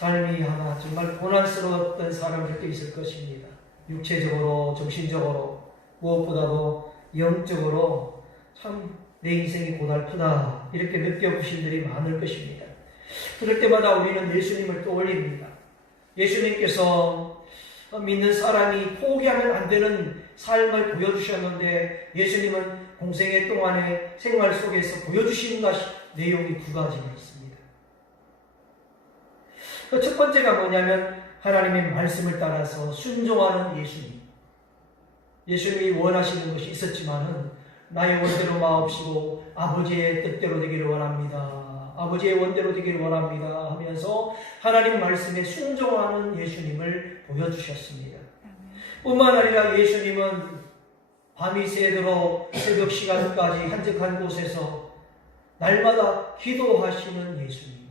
삶이 하나 정말 고난스러웠던 사람들도 있을 것입니다. 육체적으로, 정신적으로, 무엇보다도 영적으로 참 내 인생이 고달프다 이렇게 느껴보신 분들이 많을 것입니다. 그럴 때마다 우리는 예수님을 떠올립니다. 예수님께서 믿는 사람이 포기하면 안 되는 삶을 보여주셨는데 예수님은 공생애 동안의 생활 속에서 보여주신 내용이 두 가지가 있습니다. 그 첫 번째가 뭐냐면 하나님의 말씀을 따라서 순종하는 예수님. 예수님이 원하시는 것이 있었지만은 나의 원대로 마옵시고 아버지의 뜻대로 되기를 원합니다. 아버지의 원대로 되기를 원합니다 하면서 하나님 말씀에 순종하는 예수님을 보여주셨습니다. 뿐만 아니라 예수님은 밤이 새도록 새벽 시간까지 한적한 곳에서 날마다 기도하시는 예수님.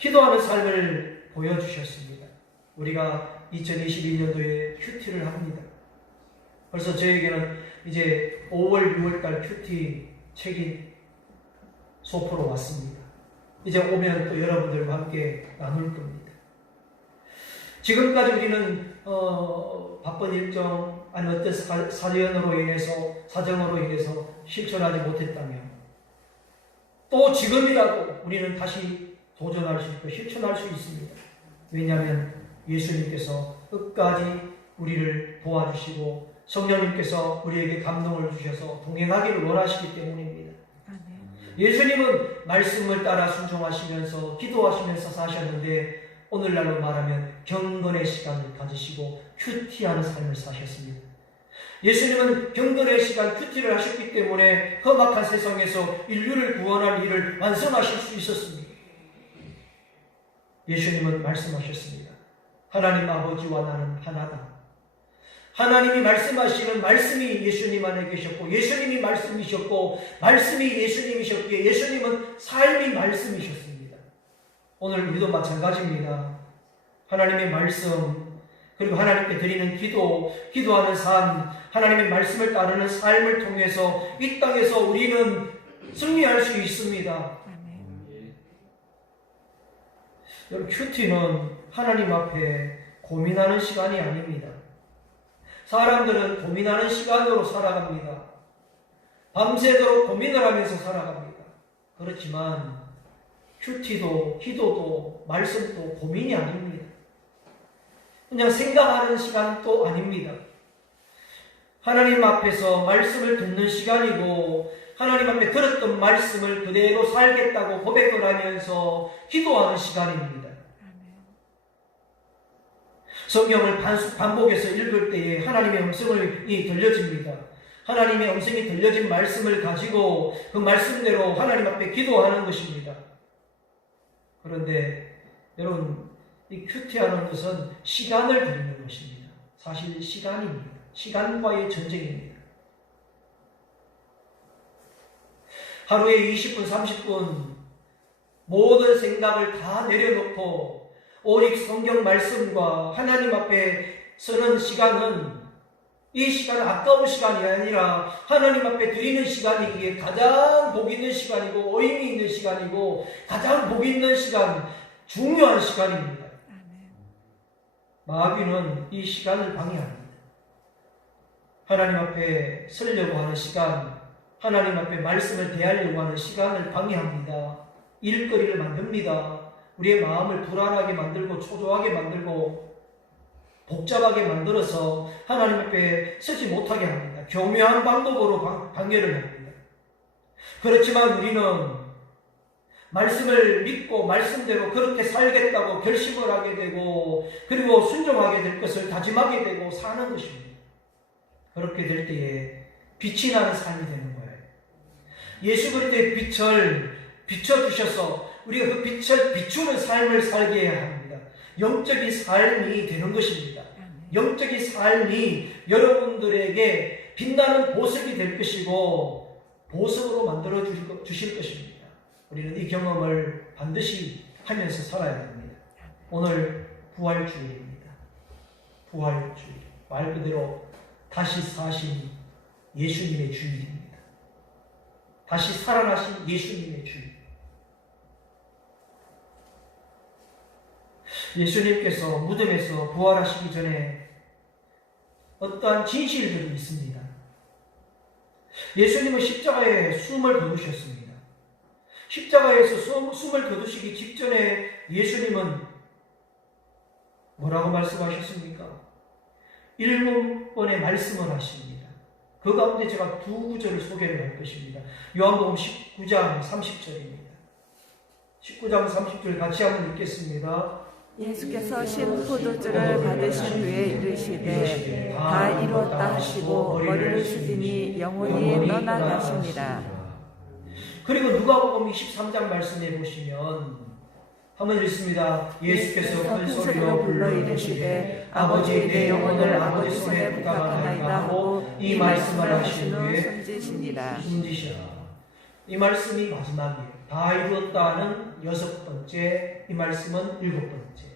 기도하는 삶을 보여주셨습니다. 우리가 2022년도에 큐티를 합니다. 벌써 저에게는 이제 5월, 6월달 큐티 책이 소포로 왔습니다. 이제 오면 또 여러분들과 함께 나눌 겁니다. 지금까지 우리는 바쁜 일정 아니면 어떤 사정으로 인해서 실천하지 못했다면 또 지금이라도 우리는 다시 도전할 수 있고 실천할 수 있습니다. 왜냐하면 예수님께서 끝까지 우리를 도와주시고 성령님께서 우리에게 감동을 주셔서 동행하기를 원하시기 때문입니다. 예수님은 말씀을 따라 순종하시면서 기도하시면서 사셨는데 오늘날로 말하면 경건의 시간을 가지시고 큐티하는 삶을 사셨습니다. 예수님은 경건의 시간 큐티를 하셨기 때문에 험악한 세상에서 인류를 구원할 일을 완성하실 수 있었습니다. 예수님은 말씀하셨습니다. 하나님 아버지와 나는 하나다. 하나님이 말씀하시는 말씀이 예수님 안에 계셨고 예수님이 말씀이셨고 말씀이 예수님이셨기에 예수님은 삶이 말씀이셨습니다. 오늘 우리도 마찬가지입니다. 하나님의 말씀 그리고 하나님께 드리는 기도하는 삶 하나님의 말씀을 따르는 삶을 통해서 이 땅에서 우리는 승리할 수 있습니다. 여러분 큐티는 하나님 앞에 고민하는 시간이 아닙니다. 사람들은 고민하는 시간으로 살아갑니다. 밤새도록 고민을 하면서 살아갑니다. 그렇지만 큐티도 기도도 말씀도 고민이 아닙니다. 그냥 생각하는 시간도 아닙니다. 하나님 앞에서 말씀을 듣는 시간이고 하나님 앞에 들었던 말씀을 그대로 살겠다고 고백을 하면서 기도하는 시간입니다. 성경을 반복해서 읽을 때에 하나님의 음성이 들려집니다. 하나님의 음성이 들려진 말씀을 가지고 그 말씀대로 하나님 앞에 기도하는 것입니다. 그런데 여러분 이 큐티하는 것은 시간을 드리는 것입니다. 사실 시간입니다. 시간과의 전쟁입니다. 하루에 20분, 30분 모든 생각을 다 내려놓고 오직 성경 말씀과 하나님 앞에 서는 시간은 이 시간은 아까운 시간이 아니라 하나님 앞에 드리는 시간이기에 가장 복 있는 시간이고 의미 있는 시간이고 가장 복 있는 시간, 중요한 시간입니다. 마귀는 이 시간을 방해합니다. 하나님 앞에 서려고 하는 시간, 하나님 앞에 말씀을 대하려고 하는 시간을 방해합니다. 일거리를 만듭니다. 우리의 마음을 불안하게 만들고 초조하게 만들고 복잡하게 만들어서 하나님 앞에 서지 못하게 합니다. 교묘한 방법으로 방해를 합니다. 그렇지만 우리는 말씀을 믿고 말씀대로 그렇게 살겠다고 결심을 하게 되고 그리고 순종하게 될 것을 다짐하게 되고 사는 것입니다. 그렇게 될 때에 빛이 나는 삶이 되는 거예요. 예수 그리스도의 빛을 비춰주셔서 우리가 그 빛을 비추는 삶을 살게 해야 합니다. 영적인 삶이 되는 것입니다. 영적인 삶이 여러분들에게 빛나는 보석이 될 것이고 보석으로 만들어 주실 것입니다. 우리는 이 경험을 반드시 하면서 살아야 됩니다. 오늘 부활주일입니다. 부활주일. 말 그대로 다시 사신 예수님의 주일입니다. 다시 살아나신 예수님의 주일. 예수님께서 무덤에서 부활하시기 전에 어떠한 진실들이 있습니다. 예수님은 십자가에 숨을 거두셨습니다. 십자가에서 숨을 거두시기 직전에 예수님은 뭐라고 말씀하셨습니까? 7번의 말씀을 하십니다. 그 가운데 제가 두 구절을 소개를 할 것입니다. 요한복음 19장 30절입니다. 19장 30절 같이 한번 읽겠습니다. 예수께서 신 포도주를 받으신 후에 이르시되 다 이루었다 하시고 머리를 숙이니 영혼이 떠나가시니라. 그리고 누가복음 23장 말씀에 보시면 한번 읽습니다. 예수께서 큰 소리로 불러 이르시되 아버지 내 영혼을 아버지 손에 부탁하나이다 하고 이 말씀을 하신 후에 숨지시니라. 이 말씀이 마지막이에요. 다 이루었다는 6번째, 이 말씀은 7번째.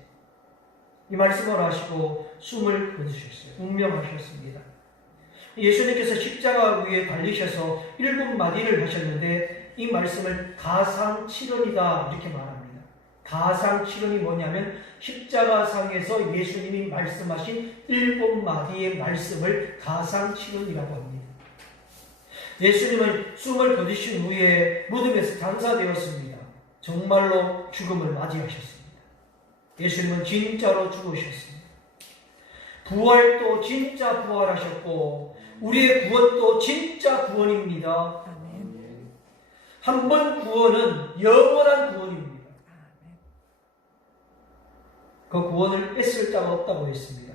이 말씀을 하시고 숨을 거두셨어요. 운명하셨습니다. 예수님께서 십자가 위에 달리셔서 7마디를 하셨는데 이 말씀을 가상칠언이다 이렇게 말합니다. 가상칠언이 뭐냐면 십자가상에서 예수님이 말씀하신 7마디의 말씀을 가상칠언이라고 합니다. 예수님은 숨을 거두신 후에 무덤에서 장사되었습니다. 정말로 죽음을 맞이하셨습니다. 예수님은 진짜로 죽으셨습니다. 부활도 진짜 부활하셨고 우리의 구원도 진짜 구원입니다. 한 번 구원은 영원한 구원입니다. 그 구원을 뺏을 자가 없다고 했습니다.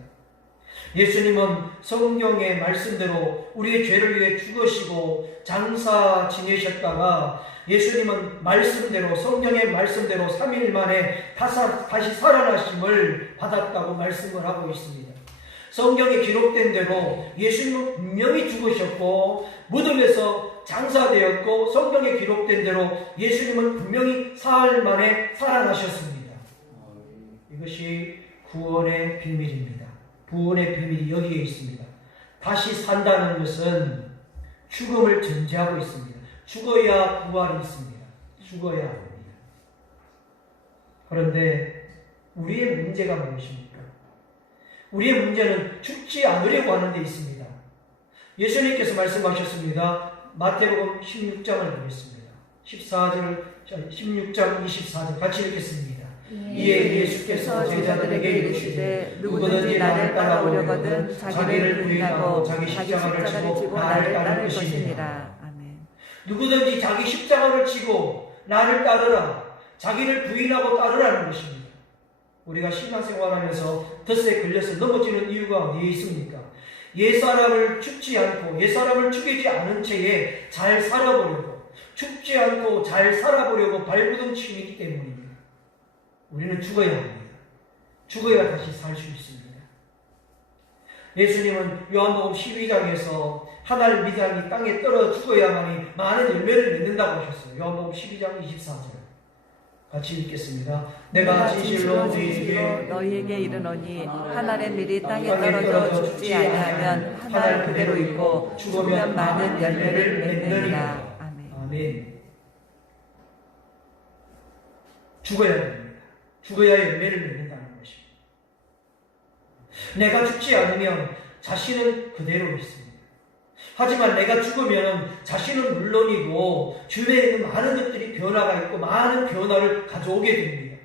예수님은 성경의 말씀대로 우리의 죄를 위해 죽으시고 장사 지내셨다가 예수님은 말씀대로 성경의 말씀대로 3일 만에 다시 살아나심을 받았다고 말씀을 하고 있습니다. 성경에 기록된 대로 예수님은 분명히 죽으셨고 무덤에서 장사되었고 성경에 기록된 대로 예수님은 분명히 사흘 만에 살아나셨습니다. 이것이 구원의 비밀입니다. 구원의 비밀이 여기에 있습니다. 다시 산다는 것은 죽음을 전제하고 있습니다. 죽어야 부활이 있습니다. 죽어야 합니다. 그런데 우리의 문제가 무엇입니까? 우리의 문제는 죽지 않으려고 하는 데 있습니다. 예수님께서 말씀하셨습니다. 마태복음 16장을 보겠습니다. 16장 24절 같이 읽겠습니다. 이에 예수께서 제자들에게 이르시되 누구든지 나를 따라오려거든 자기를 부인하고 자기 십자가를 지고 나를 따를 것이니라. 아멘. 누구든지 자기 십자가를 지고 나를 따르라. 자기를 부인하고 따르라는 것입니다. 우리가 신앙생활하면서 덫에 걸려서 넘어지는 이유가 어디에 있습니까? 옛사람을 죽지 않고 옛사람을 죽이지 않은 채에 잘 살아보려고 죽지 않고 잘 살아보려고 발부둥치기 때문입니다. 우리는 죽어야 합니다. 죽어야 다시 살 수 있습니다. 예수님은 요한복음 12장에서 하나를 믿으니 땅에 떨어 죽어야만이 많은 열매를 맺는다고 하셨어요. 요한복음 12장 24절 같이 읽겠습니다. 내가 진실로 너희에게 이르노니 한 알의 밀이 땅에 떨어져 죽지 아니하면 한 알 그대로 있고 죽으면 많은 열매를 맺느니라. 아멘. 아멘. 죽어야 됩니다. 죽어야 열매를 맺는다는 것입니다. 내가 죽지 않으면 자신은 그대로 있습니다. 하지만 내가 죽으면 자신은 물론이고 주변에 있는 많은 것들이 변화가 있고 많은 변화를 가져오게 됩니다.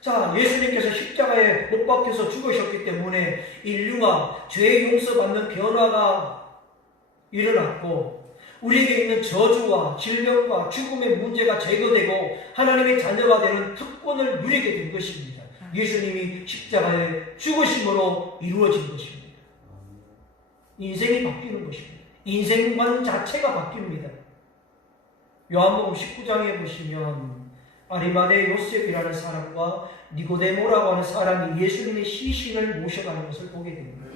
자, 예수님께서 십자가에 못 박혀서 죽으셨기 때문에 인류가 죄 용서받는 변화가 일어났고 우리에게 있는 저주와 질병과 죽음의 문제가 제거되고 하나님의 자녀가 되는 특권을 누리게 된 것입니다. 예수님이 십자가에 죽으심으로 이루어진 것입니다. 인생이 바뀌는 것입니다. 인생관 자체가 바뀝니다. 요한복음 19장에 보시면 아리마대 요셉이라는 사람과 니고데모라고 하는 사람이 예수님의 시신을 모셔가는 것을 보게 됩니다.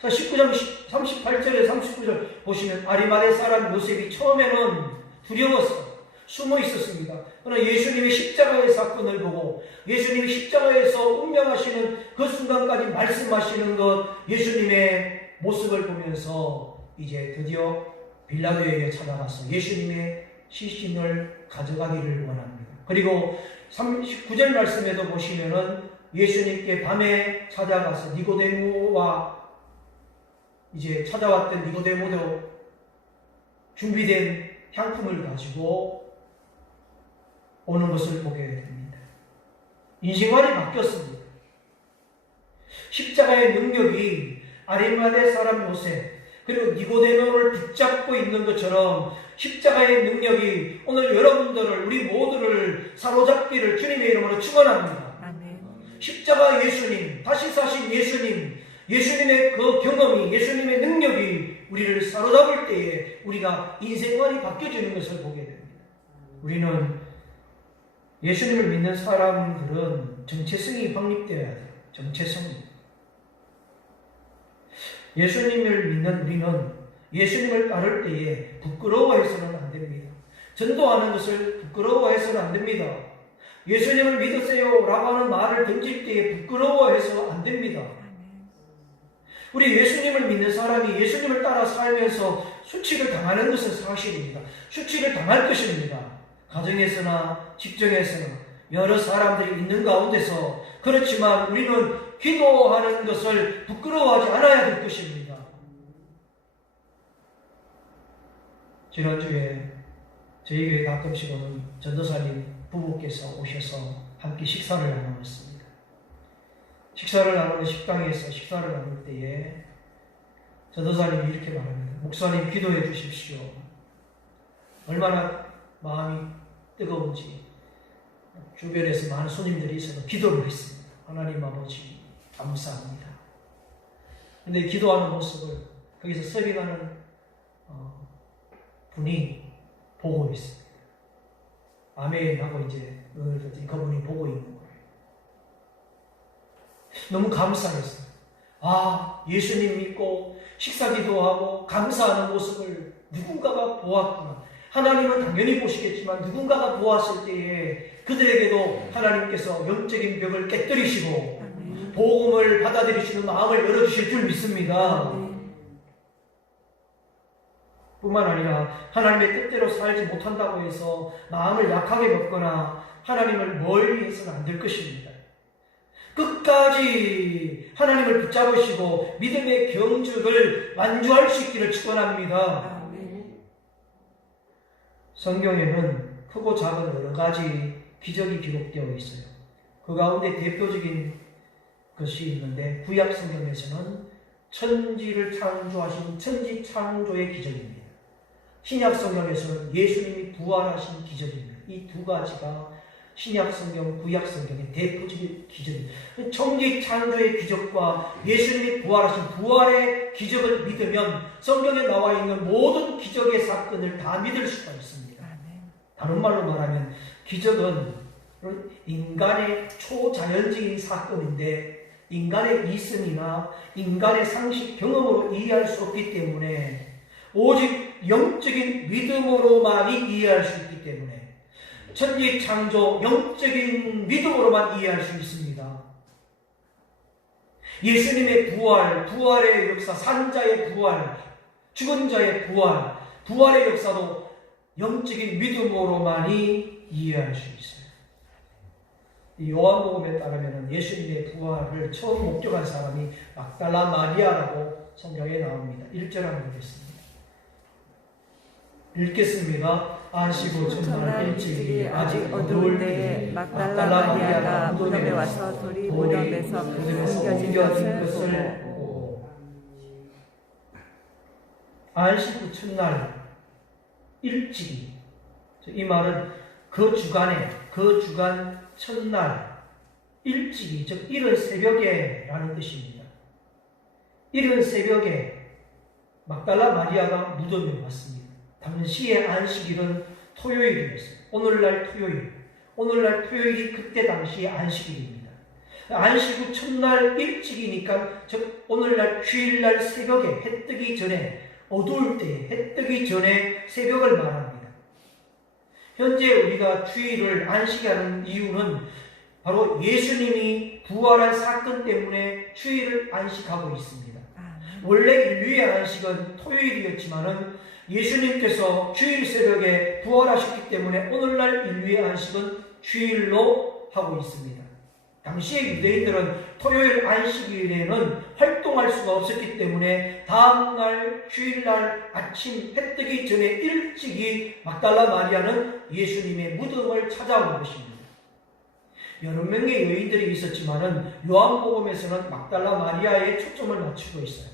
자, 19장 38절에 39절 보시면 아리마대 사람 요셉이 처음에는 두려워서 숨어 있었습니다. 그러나 예수님의 십자가의 사건을 보고 예수님이 십자가에서 운명하시는 그 순간까지 말씀하시는 것 예수님의 모습을 보면서 이제 드디어 빌라도에게 찾아가서 예수님의 시신을 가져가기를 원합니다. 그리고 39절 말씀에도 보시면은 예수님께 밤에 찾아가서 니고데모와 이제 찾아왔던 니고데모도 준비된 향품을 가지고 오는 것을 보게 됩니다. 인생관이 바뀌었습니다. 십자가의 능력이 아리마대 사람 요셉 그리고 니고데모를 붙잡고 있는 것처럼 십자가의 능력이 오늘 여러분들을 우리 모두를 사로잡기를 주님의 이름으로 축원합니다. 아멘. 십자가 예수님, 다시 사신 예수님, 예수님의 그 경험이, 예수님의 능력이 우리를 사로잡을 때에 우리가 인생관이 바뀌어지는 것을 보게 됩니다. 우리는 예수님을 믿는 사람들은 정체성이 확립되어야 돼요. 정체성이. 예수님을 믿는 우리는 예수님을 따를 때에 부끄러워해서는 안 됩니다. 전도하는 것을 부끄러워해서는 안 됩니다. 예수님을 믿으세요 라고 하는 말을 던질 때에 부끄러워해서 안 됩니다. 우리 예수님을 믿는 사람이 예수님을 따라 살면서 수치를 당하는 것은 사실입니다. 수치를 당할 것입니다. 가정에서나 직장에서나 여러 사람들이 있는 가운데서. 그렇지만 우리는 기도하는 것을 부끄러워하지 않아야 될 것입니다. 지난주에 저희 교회 가끔씩 오는 전도사님 부부께서 오셔서 함께 식사를 나누었습니다. 식사를 나누는 식당에서 식사를 나눌 때에 전도사님이 이렇게 말합니다. 목사님 기도해 주십시오. 얼마나 마음이 뜨거운지 주변에서 많은 손님들이 있어서 기도를 했습니다. 하나님 아버지 감사합니다. 근데 기도하는 모습을 거기서 서빙하는 분이 보고 있습니다. 아멘 하고 이제 그분이 보고 있는 거예요. 너무 감사했어요. 아, 예수님 믿고 식사 기도하고 감사하는 모습을 누군가가 보았구나. 하나님은 당연히 보시겠지만 누군가가 보았을 때에 그들에게도 하나님께서 영적인 벽을 깨뜨리시고 복음을 받아들이시는 마음을 열어주실 줄 믿습니다. 뿐만 아니라 하나님의 뜻대로 살지 못한다고 해서 마음을 약하게 먹거나 하나님을 멀리 해서는 안 될 것입니다. 끝까지 하나님을 붙잡으시고 믿음의 경주를 완주할 수 있기를 축원합니다. 성경에는 크고 작은 여러 가지 기적이 기록되어 있어요. 그 가운데 대표적인 것이 있는데 구약 성경에서는 천지를 창조하신 천지 창조의 기적입니다. 신약 성경에서는 예수님이 부활하신 기적입니다. 이 두 가지가 신약 성경, 구약 성경의 대표적인 기적입니다. 천지 창조의 기적과 예수님이 부활하신 부활의 기적을 믿으면 성경에 나와 있는 모든 기적의 사건을 다 믿을 수가 있습니다. 다른 말로 말하면 기적은 인간의 초자연적인 사건인데 인간의 이성이나 인간의 상식 경험으로 이해할 수 없기 때문에 오직 영적인 믿음으로만이 이해할 수 있기 때문에 천지 창조 영적인 믿음으로만 이해할 수 있습니다. 예수님의 부활, 부활의 역사, 산자의 부활, 죽은 자의 부활, 부활의 역사도 영적인 믿음으로만이 이해할 수 있어요. 이 요한복음에 따르면 예수님의 부활을 처음 목격한 사람이 막달라 마리아라고 성경에 나옵니다. 1절 한번 보겠습니다. 읽겠습니다. 안식 후 첫날 일찍이 아직 어두울 때에 막달라 마리아가 무덤에 와서 돌이 무덤에서 옮겨진 것을 보고 안식 후 첫날 일찍이, 이 말은 그 주간 첫날 일찍이, 즉 이른 새벽에 라는 뜻입니다. 이른 새벽에 막달라 마리아가 무덤에 왔습니다. 당시의 안식일은 토요일이었어요. 오늘날 토요일이 그때 당시의 안식일입니다. 안식 후 첫날 일찍이니까 즉 오늘날 휴일날 새벽에 해 뜨기 전에, 어두울 때 해 뜨기 전에 새벽을 말합니다. 현재 우리가 주일을 안식하는 이유는 바로 예수님이 부활한 사건 때문에 주일을 안식하고 있습니다. 원래 인류의 안식은 토요일이었지만은 예수님께서 주일 새벽에 부활하셨기 때문에 오늘날 인류의 안식은 주일로 하고 있습니다. 당시의 유대인들은 토요일 안식일에는 활동할 수가 없었기 때문에 다음날 주일날 아침 해 뜨기 전에 일찍이 막달라 마리아는 예수님의 무덤을 찾아온 것입니다. 여러 명의 여인들이 있었지만은 요한복음에서는 막달라 마리아에 초점을 맞추고 있어요.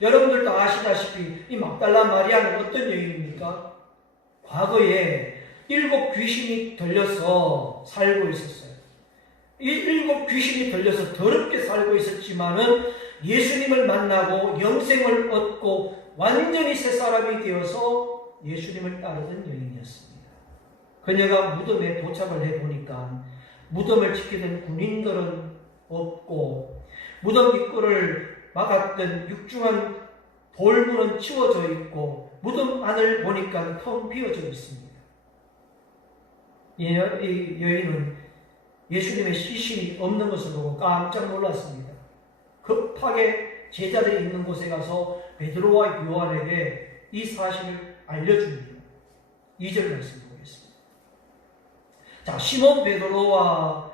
여러분들도 아시다시피 이 막달라 마리아는 어떤 여인입니까? 과거에 7 귀신이 들려서 살고 있었어요. 이 7 귀신이 들려서 더럽게 살고 있었지만은 예수님을 만나고 영생을 얻고 완전히 새 사람이 되어서 예수님을 따르던 여인이었습니다. 그녀가 무덤에 도착을 해보니까 무덤을 지키던 군인들은 없고 무덤 입구를 막았던 육중한 돌문은 치워져 있고 무덤 안을 보니까 텅 비어져 있습니다. 이 여인은 예수님의 시신이 없는 것을 보고 깜짝 놀랐습니다. 급하게 제자들이 있는 곳에 가서 베드로와 요한에게 이 사실을 알려줍니다. 2절 말씀 보겠습니다. 자, 시몬 베드로와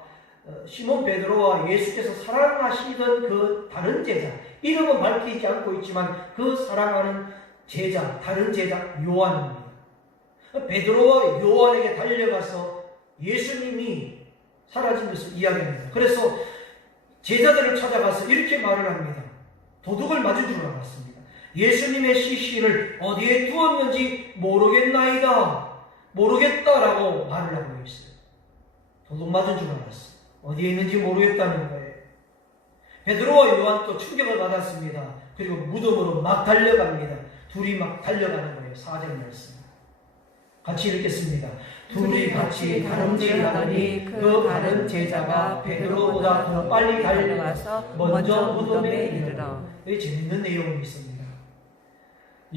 예수께서 사랑하시던 그 다른 제자, 이름은 밝히지 않고 있지만 그 사랑하는 제자, 다른 제자 요한입니다. 베드로와 요한에게 달려가서 예수님이 사라진 것을 이야기합니다. 그래서 제자들을 찾아가서 이렇게 말을 합니다. 도둑을 맞은 줄 알았습니다. 예수님의 시신을 어디에 두었는지 모르겠다라고 말을 하고 있어요. 도둑 맞은 줄 알았어요. 어디에 있는지 모르겠다는 거예요. 베드로와 요한 또 충격을 받았습니다. 그리고 무덤으로 막 달려갑니다. 둘이 막 달려가는 거예요. 4절 말씀 같이 읽겠습니다. 둘이 같이 다름질을 하더니 그 다른 제자가 베드로보다 더 빨리 달려가서 먼저 무덤에 이르러. 여기 재밌는 내용이 있습니다.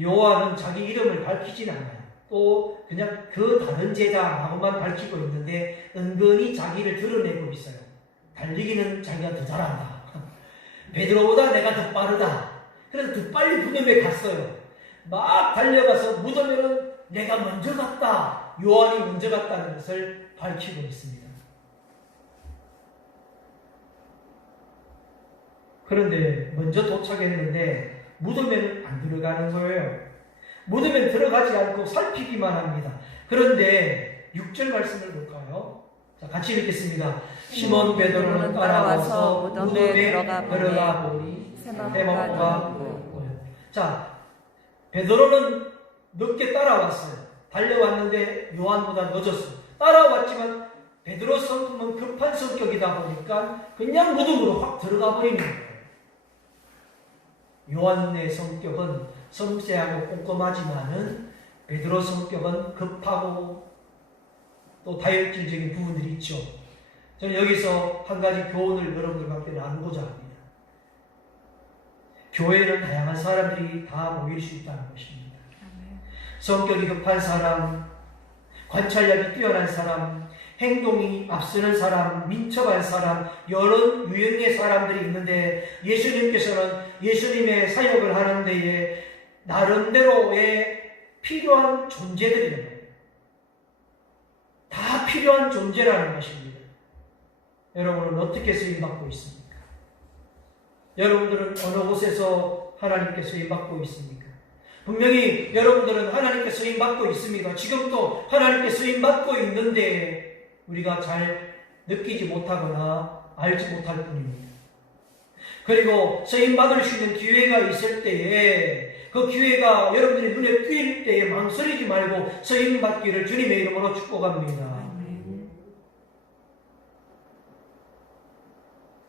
요한은 자기 이름을 밝히진 않아요. 또 그냥 그 다른 제자라고만 밝히고 있는데 은근히 자기를 드러내고 있어요. 달리기는 자기가 더 잘한다. 베드로보다 내가 더 빠르다. 그래서 더 빨리 무덤에 갔어요. 막 달려가서 무덤에는 내가 먼저 갔다. 요한이 먼저 갔다는 것을 밝히고 있습니다. 그런데 먼저 도착했는데 무덤에는 안 들어가는 거예요. 무덤에 들어가지 않고 살피기만 합니다. 그런데 6절 말씀을 볼까요? 자, 같이 읽겠습니다. 시몬 베드로는 따라와서 무덤에 들어가 보니 세마포가 보였고. 자, 베드로는 늦게 따라왔어요. 달려왔는데 요한보다 늦었어요. 따라왔지만 베드로 성품은 급한 성격이다 보니까 그냥 무덤으로 확 들어가 버리는 거예요. 요한의 성격은 섬세하고 꼼꼼하지만은 베드로 성격은 급하고 또 다혈질적인 부분들이 있죠. 저는 여기서 한 가지 교훈을 여러분들과 함께 나누고자 합니다. 교회는 다양한 사람들이 다 모일 수 있다는 것입니다. 성격이 급한 사람, 관찰력이 뛰어난 사람, 행동이 앞서는 사람, 민첩한 사람, 여러 유형의 사람들이 있는데 예수님께서는 예수님의 사역을 하는 데에 나름대로의 필요한 존재들이라는 거예요. 다 필요한 존재라는 것입니다. 여러분은 어떻게 쓰임받고 있습니까? 여러분들은 어느 곳에서 하나님께 쓰임받고 있습니까? 분명히 여러분들은 하나님께 쓰임받고 있습니다. 지금도 하나님께 쓰임받고 있는데 우리가 잘 느끼지 못하거나 알지 못할 뿐입니다. 그리고 쓰임받을 수 있는 기회가 있을 때에 그 기회가 여러분들의 눈에 띌 때에 망설이지 말고 쓰임받기를 주님의 이름으로 축복합니다.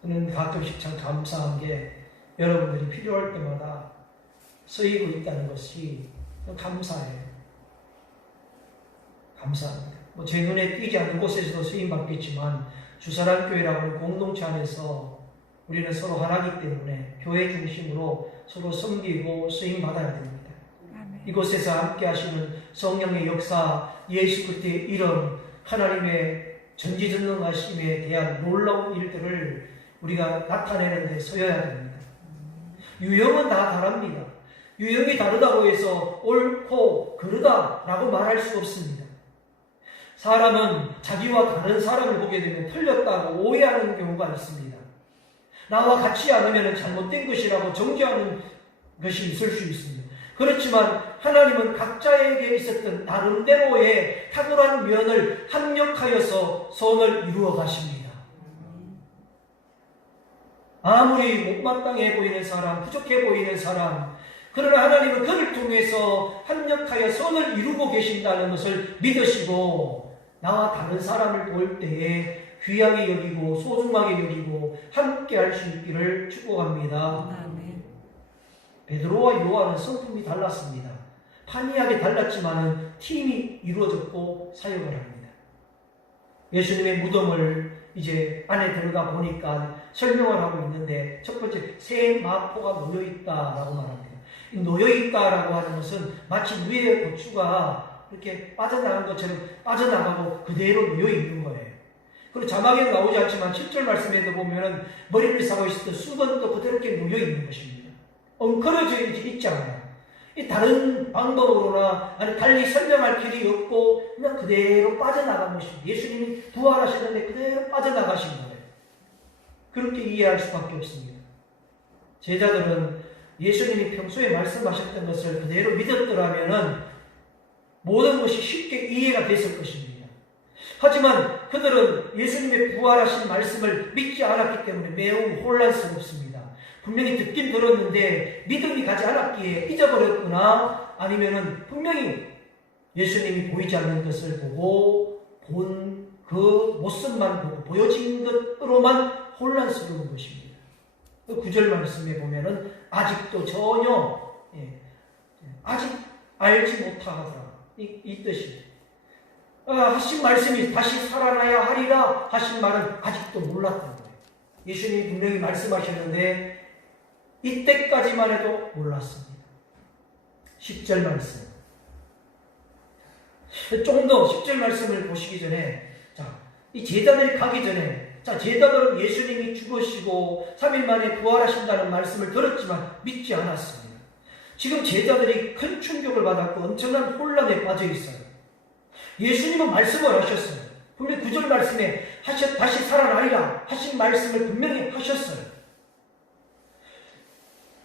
저는 가끔씩 참 감사한 게 여러분들이 필요할 때마다 쓰이고 있다는 것이 감사해요. 감사합니다. 제 눈에 띄지 않는 곳에서도 쓰임받겠지만 주사랑교회라고 하는 공동체 안에서 우리는 서로 하나이기 때문에 교회 중심으로 서로 섬기고 쓰임받아야 됩니다. 아멘. 이곳에서 함께 하시는 성령의 역사, 예수 그리스도의 이름, 하나님의 전지전능하심에 대한 놀라운 일들을 우리가 나타내는 데 서여야 됩니다. 유형은 다 다릅니다. 유형이 다르다고 해서 옳고 그르다라고 말할 수 없습니다. 사람은 자기와 다른 사람을 보게 되면 틀렸다고 오해하는 경우가 있습니다. 나와 같지 않으면 잘못된 것이라고 정죄하는 것이 있을 수 있습니다. 그렇지만 하나님은 각자에게 있었던 나름대로의 탁월한 면을 합력하여서 선을 이루어 가십니다. 아무리 못마땅해 보이는 사람, 부족해 보이는 사람, 그러나 하나님은 그를 통해서 합력하여 선을 이루고 계신다는 것을 믿으시고 나와 다른 사람을 볼 때에 귀하게 여기고 소중하게 여기고 함께 할 수 있기를 축복합니다. 아멘. 베드로와 요한은 성품이 달랐습니다. 판이하게 달랐지만 팀이 이루어졌고 사역을 합니다. 예수님의 무덤을 이제 안에 들어가 보니까 설명을 하고 있는데 첫 번째 새 마포가 놓여있다라고 말합니다. 이 놓여있다라고 하는 것은 마치 위에 고추가 이렇게 빠져나간 것처럼 빠져나가고 그대로 놓여있는 거예요. 그리고 자막에는 나오지 않지만 7절 말씀에도 보면은 머리를 사고 있었던 수건도 그대로 이렇게 놓여있는 것입니다. 엉클어져 있지 않아요. 이 다른 방법으로나 아니 달리 설명할 길이 없고 그냥 그대로 빠져나간 것입니다. 예수님이 부활하셨는데 그대로 빠져나가신 거예요. 그렇게 이해할 수밖에 없습니다. 제자들은 예수님이 평소에 말씀하셨던 것을 그대로 믿었더라면 모든 것이 쉽게 이해가 됐을 것입니다. 하지만 그들은 예수님의 부활하신 말씀을 믿지 않았기 때문에 매우 혼란스럽습니다. 분명히 듣긴 들었는데 믿음이 가지 않았기에 잊어버렸거나 아니면은 분명히 예수님이 보이지 않는 것을 보고 본 그 모습만 보고 보여진 것으로만 혼란스러운 것입니다. 그 9절 말씀에 보면은 아직도 전혀 아직 알지 못하더라 이 뜻이 하신 말씀이 다시 살아나야 하리라 하신 말은 아직도 몰랐던 거예요. 예수님이 분명히 말씀하셨는데 이때까지만 해도 몰랐습니다. 10절 말씀. 조금 더 10절 말씀을 보시기 전에 이 제자들이 가기 전에 제자들은 예수님이 죽으시고 3일 만에 부활하신다는 말씀을 들었지만 믿지 않았습니다. 지금 제자들이 큰 충격을 받았고 엄청난 혼란에 빠져 있어요. 예수님은 말씀을 하셨어요. 분명히 9절 말씀에 다시 살아나리라 하신 말씀을 분명히 하셨어요.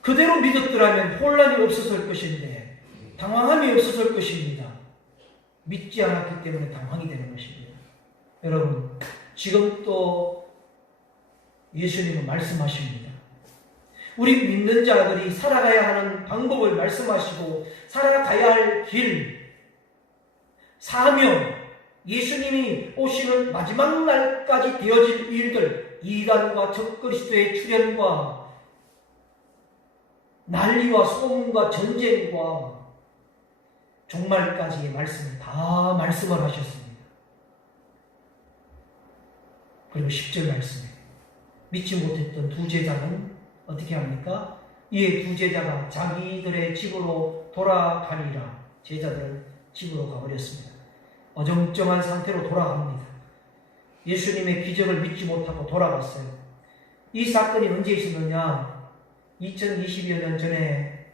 그대로 믿었더라면 혼란이 없었을 것인데 당황함이 없었을 것입니다. 믿지 않았기 때문에 당황이 되는 것입니다. 여러분, 지금 또 예수님은 말씀하십니다. 우리 믿는 자들이 살아가야 하는 방법을 말씀하시고 살아가야 할 길, 사명, 예수님이 오시는 마지막 날까지 되어질 일들, 이단과 적그리스도의 출현과 난리와 소문과 전쟁과 종말까지의 말씀을 다 말씀을 하셨습니다. 그리고 10절 말씀에 믿지 못했던 두 제자는 어떻게 합니까? 이에 두 제자가 자기들의 집으로 돌아가리라. 제자들은 집으로 가버렸습니다. 어정쩡한 상태로 돌아갑니다. 예수님의 기적을 믿지 못하고 돌아갔어요. 이 사건이 언제 있었느냐? 2020여 년 전에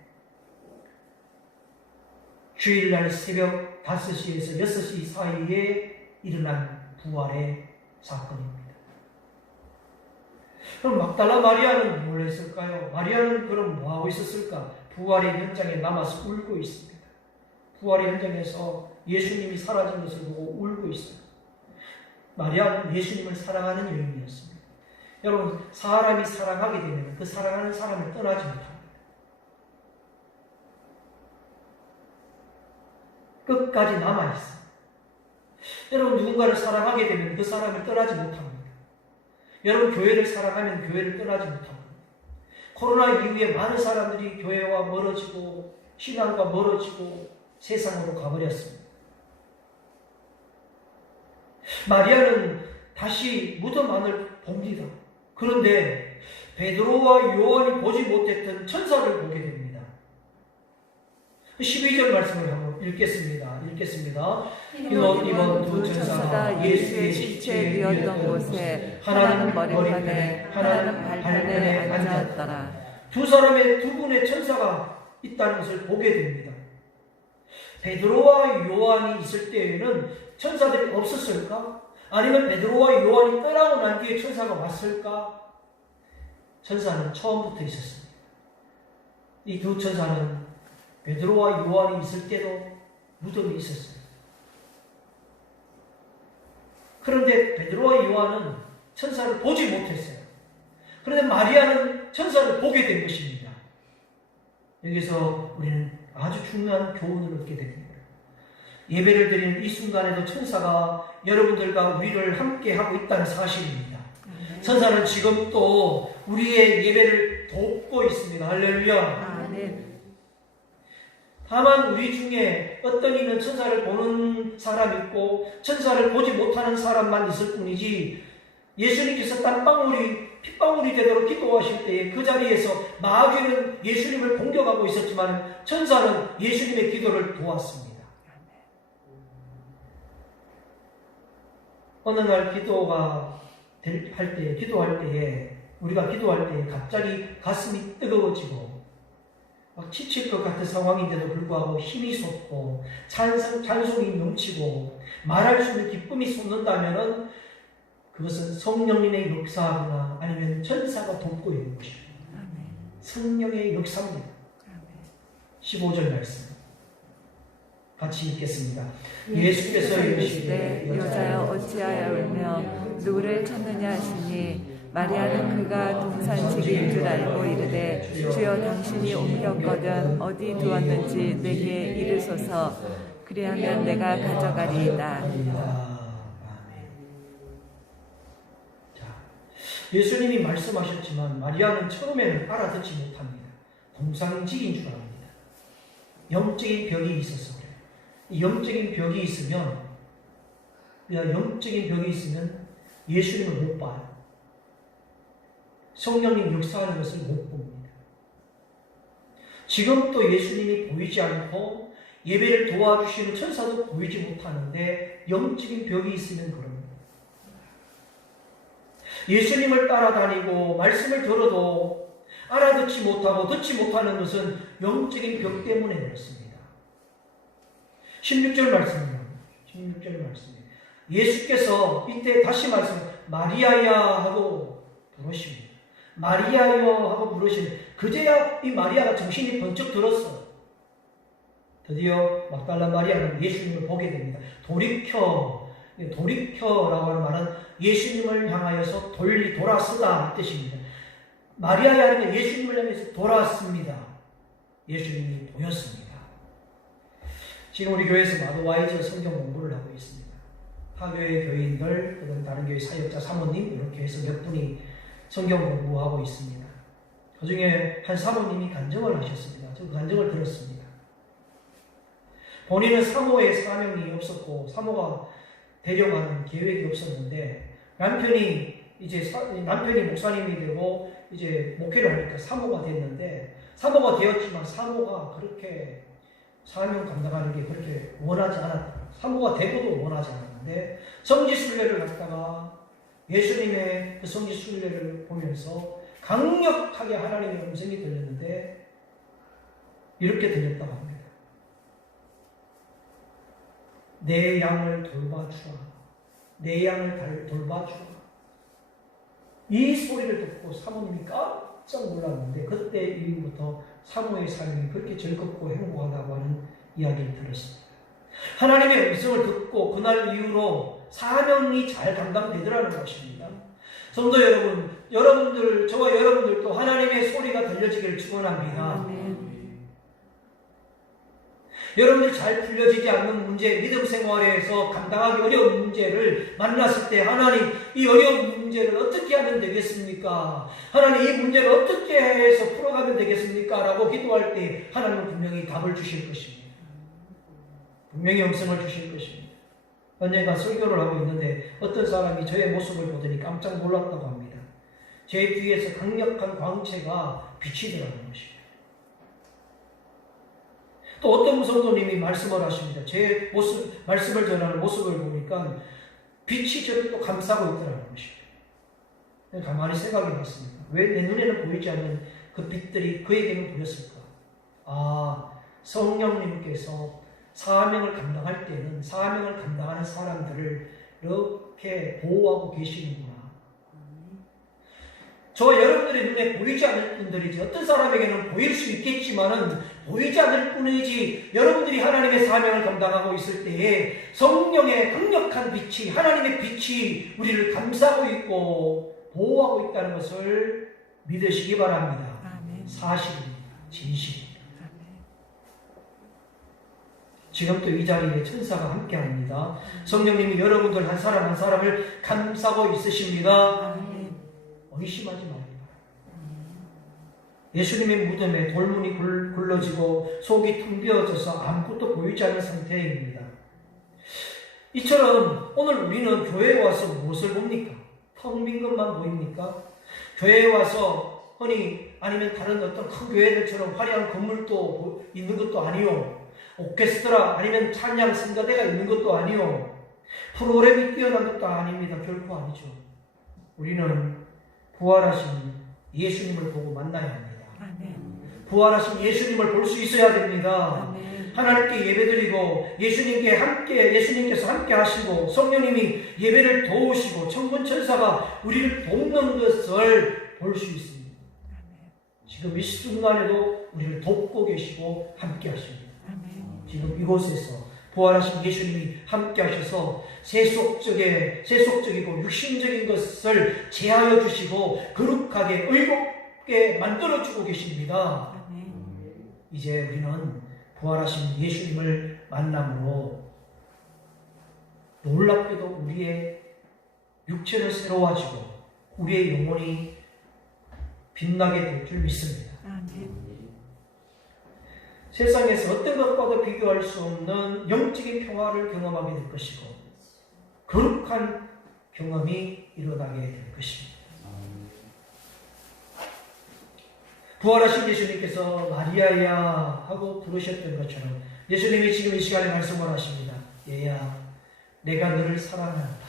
주일날 새벽 5시에서 6시 사이에 일어난 부활의 사건입니다. 그럼 막달라 마리아는 뭘 했을까요? 마리아는 그럼 뭐하고 있었을까? 부활의 현장에 남아서 울고 있습니다. 부활의 현장에서 예수님이 사라진 것을 보고 울고 있어요. 마리아는 예수님을 사랑하는 여인이었습니다. 여러분, 사람이 사랑하게 되면 그 사랑하는 사람을 떠나지 못합니다. 끝까지 남아있어요. 여러분, 누군가를 사랑하게 되면 그 사람을 떠나지 못합니다. 여러분, 교회를 사랑하면 교회를 떠나지 못합니다. 코로나 이후에 많은 사람들이 교회와 멀어지고 신앙과 멀어지고 세상으로 가버렸습니다. 마리아는 다시 무덤 안을 봅니다. 그런데 베드로와 요한이 보지 못했던 천사를 보게 됩니다. 12절 말씀을 한번 읽겠습니다. 이번 두 천사가 예수의 시체에 누웠던 곳에 하나는 머리판에 하나는 발판에 앉았더라. 두 분의 천사가 있다는 것을 보게 됩니다. 베드로와 요한이 있을 때에는 천사들이 없었을까? 아니면 베드로와 요한이 떠나고 난 뒤에 천사가 왔을까? 천사는 처음부터 있었습니다. 이 두 천사는 베드로와 요한이 있을 때도 무덤에 있었어요. 그런데 베드로와 요한은 천사를 보지 못했어요. 그런데 마리아는 천사를 보게 된 것입니다. 여기서 우리는 아주 중요한 교훈을 얻게 됩니다. 예배를 드리는 이 순간에도 천사가 여러분들과 우리를 함께 하고 있다는 사실입니다. 천사는 지금 또 우리의 예배를 돕고 있습니다. 할렐루야. 다만 우리 중에 어떤 이는 천사를 보는 사람이 있고 천사를 보지 못하는 사람만 있을 뿐이지, 예수님께서 핏방울이 되도록 기도하실 때에 그 자리에서 마귀는 예수님을 공격하고 있었지만 천사는 예수님의 기도를 도왔습니다. 어느 날 우리가 기도할 때에 갑자기 가슴이 뜨거워지고 막 지칠 것 같은 상황인데도 불구하고 힘이 솟고 찬송이 넘치고 말할 수 있는 기쁨이 솟는다면 그것은 성령님의 역사구나, 아니면 천사가 돕고 있는 것입니다. 성령의 역사입니다. 15절 말씀 같이 읽겠습니다. 예수께서 이르시되 여자여 어찌하여 울며 누구를 찾느냐 하시니 마리아는 그가 동산직인 줄 알고 이르되 주여 당신이 옮겼거든 어디 두었는지 내게 이르소서, 그리하면 내가 가져가리이다. 예수님이 말씀하셨지만 마리아는 처음에는 알아듣지 못합니다. 동산직인 줄 압니다. 영적인 벽이 있어서 그래요. 이 영적인 벽이 있으면 예수님을 못 봐요. 성령님 역사하는 것을 못 봅니다. 지금 또 예수님이 보이지 않고 예배를 도와주시는 천사도 보이지 못하는데 영적인 벽이 있으면 그럽니다. 예수님을 따라다니고 말씀을 들어도 알아듣지 못하고 듣지 못하는 것은 영적인 벽 때문에 그렇습니다. 16절 말씀입니다. 예수께서 이때 다시 마리아야 하고 부르십니다. 마리아여 하고 부르시는, 그제야 이 마리아가 정신이 번쩍 들었어요. 드디어 막달라 마리아는 예수님을 보게 됩니다. 돌이켜라고 하는 말은 예수님을 향하여서 돌아서다 이 뜻입니다. 마리아야 하는 예수님을 향해서 돌아왔습니다. 예수님이 보였습니다. 지금 우리 교회에서 마도와이즈 성경 공부를 하고 있습니다. 하교회 교인들, 또는 다른 교회 사역자, 사모님 이렇게 해서 몇 분이 성경 공부하고 있습니다. 그 중에 한 사모님이 간증을 하셨습니다. 저 간증을 들었습니다. 본인은 사모의 사명이 없었고 사모가 데려가는 계획이 없었는데 남편이 목사님이 되고 이제 목회를 하니까 사모가 됐는데, 사모가 되었지만 사모가 그렇게 사명 감당하는 게 그렇게 원하지 않았다. 사모가 되고도 원하지 않았는데 성지순례를 갔다가 예수님의 그 성지순례를 보면서 강력하게 하나님의 음성이 들렸는데 이렇게 들렸다고 합니다. 내 양을 돌봐주라. 내 양을 돌봐주라. 이 소리를 듣고 사모님이 깜짝 놀랐는데 그때 이후부터 사모의 삶이 그렇게 즐겁고 행복하다고 하는 이야기를 들었습니다. 하나님의 음성을 듣고 그날 이후로 사명이 잘 감당되더라는 것입니다. 성도 여러분, 저와 여러분들도 하나님의 소리가 들려지기를 축원합니다. 여러분들 잘 풀려지지 않는 문제, 믿음 생활에서 감당하기 어려운 문제를 만났을 때 하나님, 이 어려운 문제를 어떻게 하면 되겠습니까? 하나님, 이 문제를 어떻게 해서 풀어가면 되겠습니까? 라고 기도할 때 하나님은 분명히 답을 주실 것입니다. 분명히 음성을 주실 것입니다. 언젠가 설교를 하고 있는데 어떤 사람이 저의 모습을 보더니 깜짝 놀랐다고 합니다. 제 뒤에서 강력한 광채가 비치더라는 것입니다. 또 어떤 성도님이 말씀을 하십니다. 제 말씀을 전하는 모습을 보니까 빛이 저를 또 감싸고 있더라는 것입니다. 가만히 생각해 봤습니다. 왜 내 눈에는 보이지 않는 그 빛들이 그에게는 보였을까? 성령님께서 사명을 감당할 때는 사명을 감당하는 사람들을 이렇게 보호하고 계시는구나. 저와 여러분들의 눈에 보이지 않을 뿐들이지, 어떤 사람에게는 보일 수 있겠지만은 보이지 않을 뿐이지, 여러분들이 하나님의 사명을 감당하고 있을 때에 성령의 강력한 빛이, 하나님의 빛이 우리를 감싸고 있고 보호하고 있다는 것을 믿으시기 바랍니다. 아멘. 사실입니다. 진실입니다. 아멘. 지금도 이 자리에 천사가 함께합니다. 성령님이 여러분들 한 사람 한 사람을 감싸고 있으십니다. 아멘. 의심하지 말아요. 예수님의 무덤에 돌문이 굴러지고 속이 텅 비어져서 아무것도 보이지 않는 상태입니다. 이처럼 오늘 우리는 교회에 와서 무엇을 봅니까? 텅 빈 것만 보입니까? 교회에 와서 흔히 아니면 다른 어떤 큰 교회들처럼 화려한 건물도 있는 것도 아니요, 오케스트라 아니면 찬양 성가대가 있는 것도 아니요, 프로그램이 뛰어난 것도 아닙니다. 결코 아니죠. 우리는 부활하신 예수님을 보고 만나야 합니다. 아멘. 부활하신 예수님을 볼 수 있어야 됩니다. 아멘. 하나님께 예배드리고 예수님께서 함께 하시고 성령님이 예배를 도우시고 천군 천사가 우리를 돕는 것을 볼 수 있습니다. 지금 이 순간에도 우리를 돕고 계시고 함께 하십니다. 아멘. 지금 이곳에서 부활하신 예수님이 함께 하셔서 세속적이고 육신적인 것을 제하여 주시고 거룩하게 의롭게 만들어주고 계십니다. 아멘. 이제 우리는 부활하신 예수님을 만남으로 놀랍게도 우리의 육체는 새로워지고 우리의 영혼이 빛나게 될 줄 믿습니다. 아멘. 세상에서 어떤 것과도 비교할 수 없는 영적인 평화를 경험하게 될 것이고 거룩한 경험이 일어나게 될 것입니다. 부활하신 예수님께서 마리아야 하고 부르셨던 것처럼 예수님이 지금 이 시간에 말씀을 하십니다. 얘야, 내가 너를 사랑한다.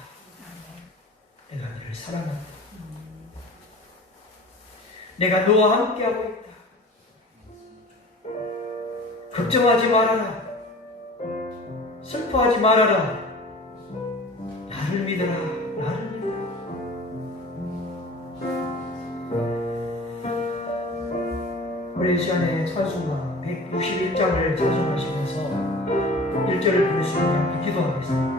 내가 너를 사랑한다. 내가 너와 함께하고 있다. 걱정하지 말아라. 슬퍼하지 말아라. 나를 믿어라. 나를 믿어라. 우리 이 시간에 찬송가 161장을 찬송하시면서 1절을 부를 수 있는 기도하겠습니다.